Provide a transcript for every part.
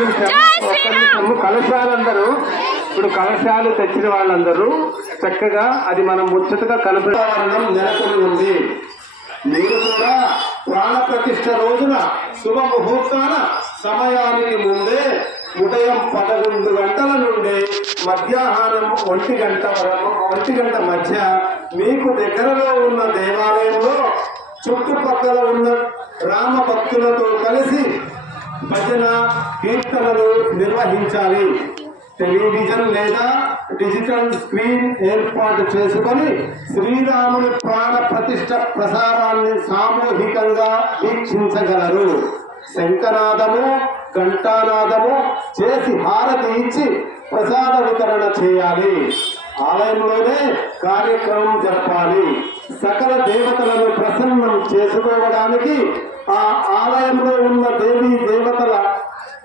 నిమిషము కలశాలందరూ ఇప్పుడు కలశాలు తెచ్చిన వాళ్ళందరూ చక్కగా అది మనం ముచ్చటగా కనపడడం నెలకొని ఉంది. మీరు కూడా ప్రాణ ప్రతిష్ఠ రోజున శుభ ముహూర్తాన సమయానికి ముందే ఉదయం 11 గంటల నుండి మధ్యాహ్నం 1 గంట మధ్య మీకు దగ్గరలో ఉన్న దేవాలయంలో చుట్టుపక్కల ఉన్న రామ భక్తులతో కలిసి భజన కీర్తనలు నిర్వహించాలి. టెలివిజన్ లేదా డిజిటల్ స్క్రీన్ ఏర్పాటు చేసుకొని శ్రీరాముని ప్రాణ ప్రతిష్ఠ ప్రసారాన్ని సామూహికంగా వీక్షించగలరు. శంఖనాదము ఘంటానాదము చేసి హారతి ఇచ్చి ప్రసాద వితరణ చేయాలి. ఆలయంలోనే కార్యక్రమం జరపాలి. సకల దేవతలను ప్రసన్నం చేసుకోవడానికి ఆ ఆలయంలో ఉన్న దేవీ దేవతల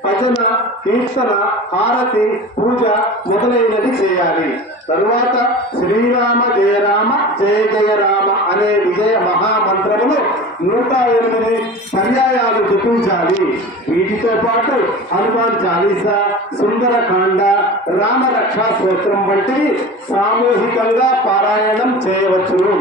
భజన కీర్తన హారతి పూజ మొదలైనది చేయాలి. తరువాత శ్రీరామ జయ రామ జయ జయ రామ అనే విజయ మహామంత్రమును 108 పర్యాయాలు జపించాలి. వీటితో పాటు హనుమాన్ చాలీసా, సుందరకాండ, రామ రక్షా స్తోత్రం వంటివి సామూహికంగా పారాయణం చేయవచ్చును.